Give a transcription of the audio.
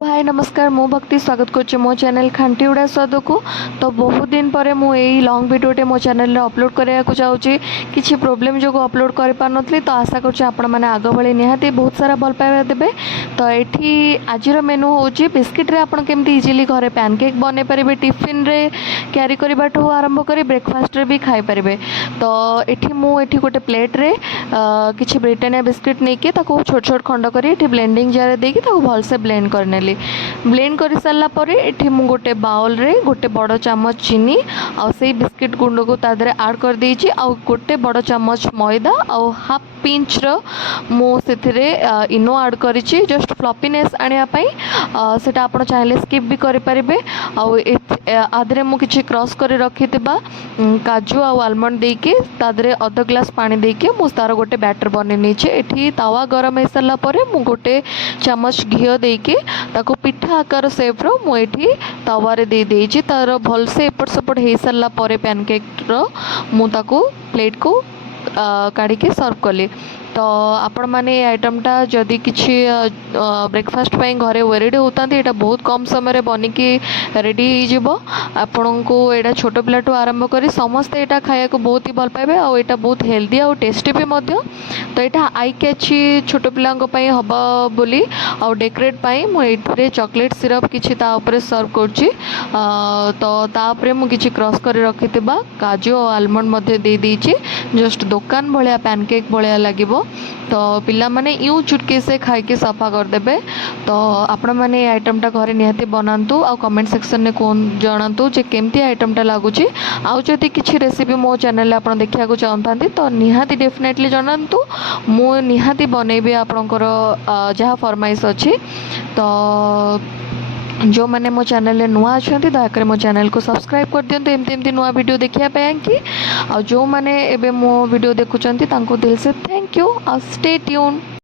हाय नमस्कार मु भक्ति स्वागत करछि मो चैनल खांटी उड़ा स्वाद को। तो बहुत दिन पर मु एई लॉन्ग वीडियोटे मो चैनल रे अपलोड करिया को चाहूची। किछि प्रॉब्लम जो अपलोड कर पार नथली तो आशा करछि आपण माने आग भली निहाती बहुत सारा भल पाइबा देबे। तो एठी आजिर मेनू होची बिस्किट रे आपण केमती इजीली घरे पैनकेक बने परिबे, टिफिन रे कैरी करबाठू आरंभ करी ब्रेकफास्ट रे भी खाई परिबे। तो एठी मु एठी गोटे प्लेट रे किछि ब्रिटानिया बिस्किट नै के ताको छोट छोट खंड करी एठी ब्लेंडिंग जार दे के ताको भल से ब्लेंड करनेली। ब्लेंड कर सारा पर ये मुझे गोटे बाउल रे गोटे बड़ चामच चीनी आउ से बिस्किट गुंड को तादरे ऐड कर देछि। आउ गोटे बड़ चामच मैदा आउ हाफ पिंच मुझे इनो ऐड करिछि जस्ट फ्लफीनेस आनिया पई। सेटा आपण चाहिले स्किप भी करि परिबे। आउ आदरे मु किछि क्रॉस कर रखिथिबा काजू आउ आलमंड दे के तादरे अध ग्लास पानी दे के मु तार गोटे बैटर बने नीचे। एठी तावा गरम हो सारा पर मु गोटे चामच घी दे के ताको पिठा आकार सेप रो मु एठी तावा रे दे देछि। तार भल से एपट सेपट हो सारा पर पैनकेक रो मु ताको प्लेट को काढ़ी के सर्व कली। तो आपण माने आइटमटा जदि किछि ब्रेकफास्ट पाई घरे वेरेडी होता यहाँ बहुत कम समय बनी कि रेडी हो आपण को। यहाँ छोट पिलाठू आरंभ कर समस्ते यहाँ खाया को बहुत ही भल पाइबे। आ यहाँ बहुत हेल्दी आ टेस्टी भी मध्य। तो यहाँ आई कैची छोट पिला हम बोली आ डेकोरेट पाई मुझे चॉकलेट सिरप किछि ता ऊपर सर्व करछि। तो तापर मु किछि क्रॉस कर रखिथिबा काजू और आलमंड मध्य दे देछि जस्ट दुकान भलिया पैनकेक भलिया लागिबो। तो पिला माने यूं चुटकी से खाई के सफा कर देबे। तो आपण माने आइटमटा घरे निहाती बनातु आ कमेंट सेक्शन में कोन जणातु जे केमती आइटमटा लागुची। आउ जदि किछि रेसिपी मो चैनल आपण देखिया को चाहतांती तो निहाती डेफिनेटली जणातु मो निहाती बनेबे आपणकर जहाँ फरमाइश अछि। तो जो मैंने मो चैनल नुआ अच्छा दयाकर मो चैनल को सब्सक्राइब कर दियंतु एमती एमती नुआ वीडियो देखिया कि। आ जो मैंने एबे मो वीडियो देखुचंती तांको दिल से थैंक यू। आ स्टे ट्यून।